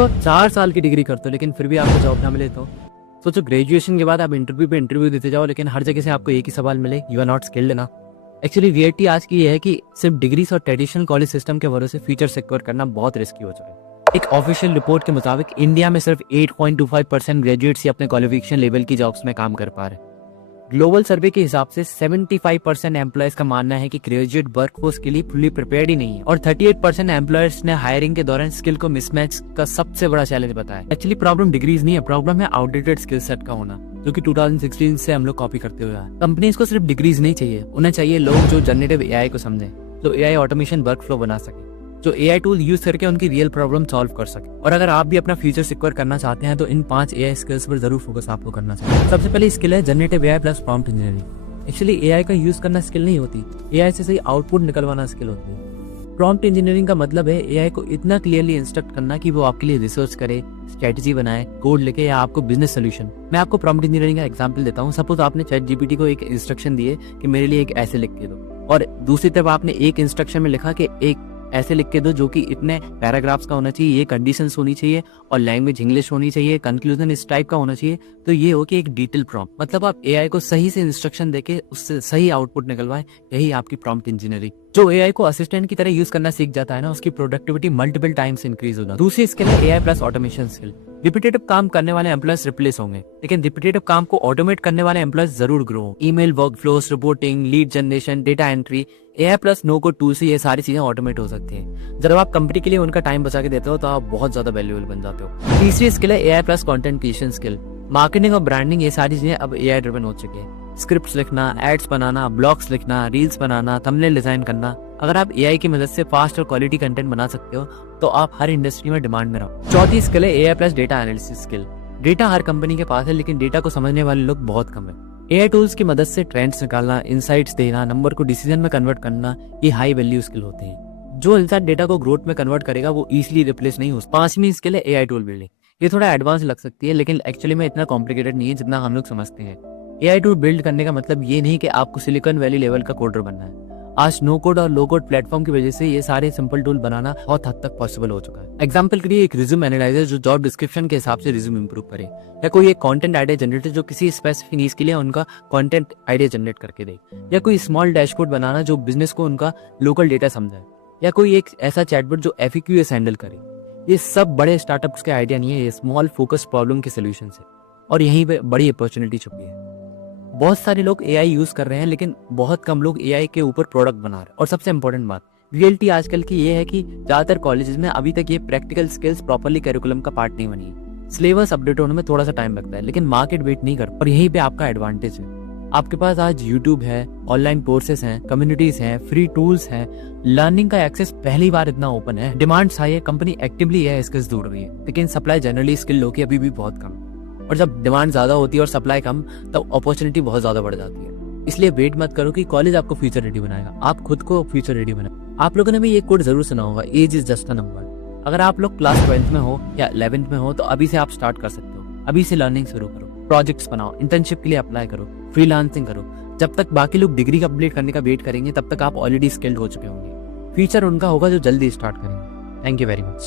सोचो 4 साल की डिग्री करते हो लेकिन फिर भी आपको जॉब ना मिले तो सोचो ग्रेजुएशन के बाद आप इंटरव्यू पे इंटरव्यू देते जाओ लेकिन हर जगह से आपको एक ही सवाल मिले, यू आर नॉट स्किल्ड ना। एक्चुअली रियलिटी आज की ये है कि सिर्फ डिग्रीज और ट्रेडिशनल कॉलेज सिस्टम के भरोसे फ्यूचर सिक्योर करना बहुत रिस्की हो चुका है। एक ऑफिशियल रिपोर्ट के मुताबिक इंडिया में सिर्फ 8.25% ग्रेजुएट्स ही अपने क्वालिफिकेशन लेवल की जॉब्स में काम कर पा रहे हैं। ग्लोबल सर्वे के हिसाब से 75% एम्प्लॉयज का मानना है कि ग्रेजुएट वर्कफोर्स के लिए फुली प्रिपेयर्ड ही नहीं है और 38% एम्प्लॉयर्स ने हायरिंग के दौरान स्किल को मिसमैच का सबसे बड़ा चैलेंज बताया। एक्चुअली प्रॉब्लम डिग्रीज नहीं है, प्रॉब्लम है आउटडेटेड स्किल सेट का होना, जो कि 2016 से हम लोग कॉपी करते हुए आए। कंपनीज को सिर्फ डिग्रीज नहीं चाहिए, उन्हें चाहिए लोग जो जनरेटिव एआई को समझे, जो एआई ऑटोमेशन वर्कफ्लो बना सके, जो एआई टूल यूज करके उनकी रियल प्रॉब्लम सॉल्व कर सके। और अगर आप भी अपना फ्यूचर सिक्योर करना चाहते हैं तो इन 5 एआई स्किल्स पर जरूर फोकस आपको करना चाहिए। सबसे पहली स्किल है generative AI plus prompt engineering. Actually AI का यूज करना स्किल नहीं होती, एआई से सही आउटपुट निकलवाना स्किल होती है। प्रॉम्प्ट इंजीनियरिंग का मतलब है एआई को इतना क्लियरली इंस्ट्रक्ट करना कि वो आपके लिए रिसर्च करे, स्ट्रेटजी बनाए, कोड लिखे या आपको बिजनेस सोल्यूशन। मैं आपको प्रॉम्प्ट इंजीनियरिंग का एग्जांपल देता हूँ। सपोज आपने चैट जीपीटी को एक इंस्ट्रक्शन दिए कि मेरे लिए एक ऐसे लिख के दो, और दूसरी तरफ आपने एक इंस्ट्रक्शन में लिखा कि एक ऐसे लिख के दो जो कि इतने पैराग्राफ्स का होना चाहिए, ये कंडीशंस होनी चाहिए और लैंग्वेज इंग्लिश होनी चाहिए, कंक्लूजन इस टाइप का होना चाहिए। तो ये हो कि एक डिटेल प्रॉम्प्ट, मतलब आप एआई को सही से इंस्ट्रक्शन देके उससे सही आउटपुट निकलवाए, यही आपकी प्रॉम्प्ट इंजीनियरिंग। जो एआई को असिस्टेंट की तरह यूज करना सीख जाता है ना, उसकी प्रोडक्टिविटी मल्टीपल टाइम्स इंक्रीज होगा। दूसरी स्किल है AI plus automation skill. Repetitive काम करने वाले एम्प्लॉयज रिप्लेस होंगे, लेकिन रिपीटेटिव काम को ऑटोमेट करने वाले एम्प्लॉयज जरूर ग्रो होंगे। Email workflows, reporting, lead generation, data entry, AI plus no code tool से ये सारी चीजें ऑटोमेट हो सकती हैं। जब आप कंपनी के लिए उनका टाइम बचा के देते हो तो आप बहुत ज्यादा वैल्यूएबल बन जाते हो। तीसरी स्किल है AI plus content creation skill. Marketing और ब्रांडिंग, ये सारी चीजें अब एआई ड्रिवन हो चुकी है। स्क्रिप्ट्स लिखना, एड्स बनाना, ब्लॉग्स लिखना, रील्स बनाना, थंबनेल डिजाइन करना। अगर आप एआई की मदद से फास्ट और क्वालिटी कंटेंट बना सकते हो तो आप हर इंडस्ट्री में डिमांड में रहो। चौथी स्किल है AI plus data analysis skill. Data हर कंपनी के पास है लेकिन डेटा को समझने वाले लोग बहुत कम है। एआई टूल्स की मदद से ट्रेंड्स निकालना, इंसाइट्स देना, नंबर को डिसीजन में कन्वर्ट करना, ये हाई वैल्यू स्किल होते हैं। जो इंसान डेटा को ग्रोथ में कन्वर्ट करेगा वो इजीली रिप्लेस नहीं हो। पांचवी स्किल है एआई टूल बिल्डिंग। ये थोड़ा एडवांस लग सकती है लेकिन एक्चुअली में इतना कॉम्प्लिकेटेड नहीं है जितना हम लोग समझते हैं। एआई टूल बिल्ड करने का मतलब ये नहीं कि आपको सिलिकॉन वैली लेवल का कोडर बनना है। आज नो कोड और लो कोड प्लेटफॉर्म की वजह से ये सारे सिंपल टूल बनाना बहुत हद तक पॉसिबल हो चुका है। एग्जांपल के लिए एक रिज्यूम एनालाइजर जो जॉब डिस्क्रिप्शन के हिसाब से रिज्यूम इंप्रूव करे, या कोई एक कंटेंट आइडिया जनरेटर जो किसी स्पेसिफिक नीड्स के लिए उनका कंटेंट आइडिया जनरेट करके दे, या कोई स्मॉल डैशबोर्ड बनाना जो बिजनेस को उनका लोकल डेटा समझाए, या कोई एक ऐसा चैटबॉट जो एफएक्यूएस हैंडल करे। ये सब बड़े स्टार्टअप्स के आइडिया नहीं है, ये स्मॉल फोकस प्रॉब्लम के सोल्यूशन है और यहीं पे बड़ी अपॉर्चुनिटी छुपी है। बहुत सारे लोग एआई यूज कर रहे हैं लेकिन बहुत कम लोग एआई के ऊपर प्रोडक्ट बना रहे हैं। और सबसे इंपॉर्टेंट बात, रियलिटी आजकल की ये है कि ज्यादातर कॉलेजेस में अभी तक ये प्रैक्टिकल स्किल्स प्रॉपर्ली करिकुलम का पार्ट नहीं बनी है। सिलेबस अपडेट होने में थोड़ा सा टाइम लगता है लेकिन मार्केट वेट नहीं करता, और यहीं पे आपका एडवांटेज है। आपके पास आज यूट्यूब है, ऑनलाइन कोर्सेज हैं, कम्युनिटीज हैं, फ्री टूल्स हैं, लर्निंग का एक्सेस पहली बार इतना ओपन है, डिमांड हाई है, कंपनी एक्टिवली है स्किल्स ढूंढ रही है, लेकिन सप्लाई जनरली स्किल लोगों की अभी भी बहुत कम है। और जब डिमांड ज्यादा होती है और सप्लाई कम, तब अपॉर्चुनिटी बहुत ज्यादा बढ़ जाती है। इसलिए वेट मत करो कि कॉलेज आपको फ्यूचर रेडी बनाएगा, आप खुद को फ्यूचर रेडी बनाओ। आप लोगों ने भी ये कोड जरूर सुना होगा, age is just a number. अगर आप लोग क्लास 12th में हो या 11th में हो तो अभी से आप स्टार्ट कर सकते हो। अभी से लर्निंग शुरू करो, प्रोजेक्ट्स बनाओ, इंटर्नशिप के लिए अप्लाई करो, फ्रीलांसिंग करो। जब तक बाकी लोग डिग्री कंप्लीट करने का वेट करेंगे तब तक आप ऑलरेडी स्किल्ड हो चुके होंगे। फ्यूचर उनका होगा जो जल्दी स्टार्ट करेंगे। Thank you very much.